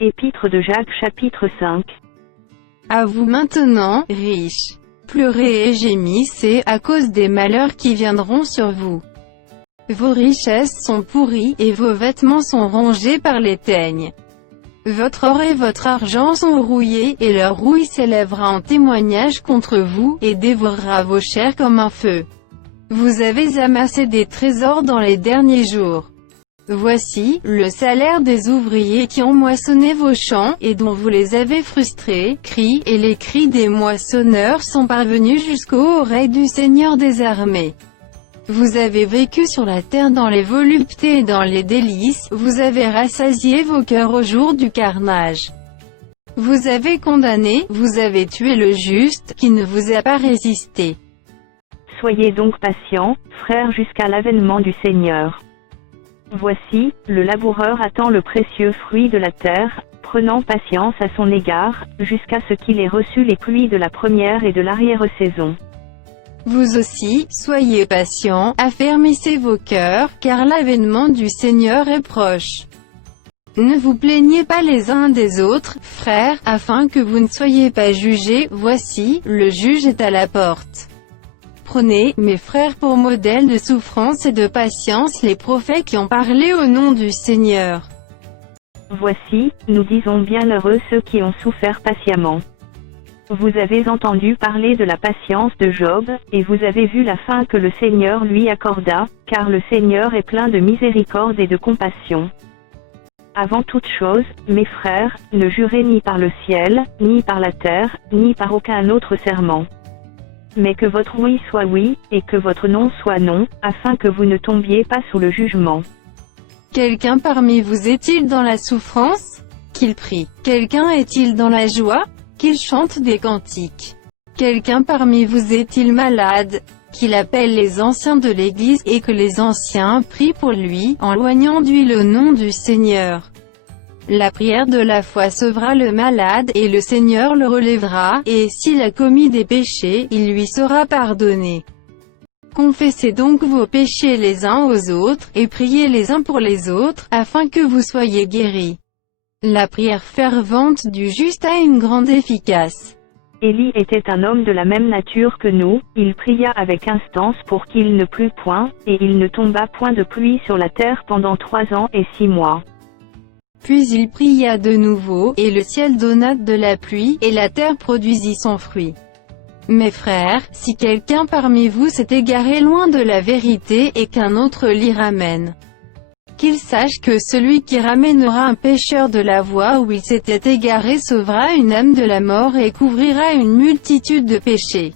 Épître de Jacques chapitre 5. À vous maintenant, riches. Pleurez et gémissez à cause des malheurs qui viendront sur vous. Vos richesses sont pourries et vos vêtements sont rongés par les teignes. Votre or et votre argent sont rouillés et leur rouille s'élèvera en témoignage contre vous et dévorera vos chairs comme un feu. Vous avez amassé des trésors dans les derniers jours. Voici le salaire des ouvriers qui ont moissonné vos champs, et dont vous les avez frustrés, et les cris des moissonneurs sont parvenus jusqu'aux oreilles du Seigneur des armées. Vous avez vécu sur la terre dans les voluptés et dans les délices, vous avez rassasié vos cœurs au jour du carnage. Vous avez condamné, vous avez tué le juste, qui ne vous a pas résisté. Soyez donc patients, frères, jusqu'à l'avènement du Seigneur. Voici, le laboureur attend le précieux fruit de la terre, prenant patience à son égard, jusqu'à ce qu'il ait reçu les pluies de la première et de l'arrière-saison. Vous aussi, soyez patients, affermissez vos cœurs, car l'avènement du Seigneur est proche. Ne vous plaignez pas les uns des autres, frères, afin que vous ne soyez pas jugés, voici, le juge est à la porte. Prenez, mes frères, pour modèle de souffrance et de patience les prophètes qui ont parlé au nom du Seigneur. Voici, nous disons bienheureux ceux qui ont souffert patiemment. Vous avez entendu parler de la patience de Job, et vous avez vu la fin que le Seigneur lui accorda, car le Seigneur est plein de miséricorde et de compassion. Avant toute chose, mes frères, ne jurez ni par le ciel, ni par la terre, ni par aucun autre serment. Mais que votre oui soit oui, et que votre non soit non, afin que vous ne tombiez pas sous le jugement. Quelqu'un parmi vous est-il dans la souffrance? Qu'il prie. Quelqu'un est-il dans la joie? Qu'il chante des cantiques. Quelqu'un parmi vous est-il malade? Qu'il appelle les anciens de l'Église, et que les anciens prient pour lui, en loignant d'huile au nom du Seigneur. La prière de la foi sauvera le malade, et le Seigneur le relèvera, et s'il a commis des péchés, il lui sera pardonné. Confessez donc vos péchés les uns aux autres, et priez les uns pour les autres, afin que vous soyez guéris. La prière fervente du juste a une grande efficace. Élie était un homme de la même nature que nous, il pria avec instance pour qu'il ne plût point, et il ne tomba point de pluie sur la terre pendant 3 ans et 6 mois. Puis il pria de nouveau, et le ciel donna de la pluie, et la terre produisit son fruit. Mes frères, si quelqu'un parmi vous s'est égaré loin de la vérité et qu'un autre l'y ramène, qu'il sache que celui qui ramènera un pécheur de la voie où il s'était égaré sauvera une âme de la mort et couvrira une multitude de péchés.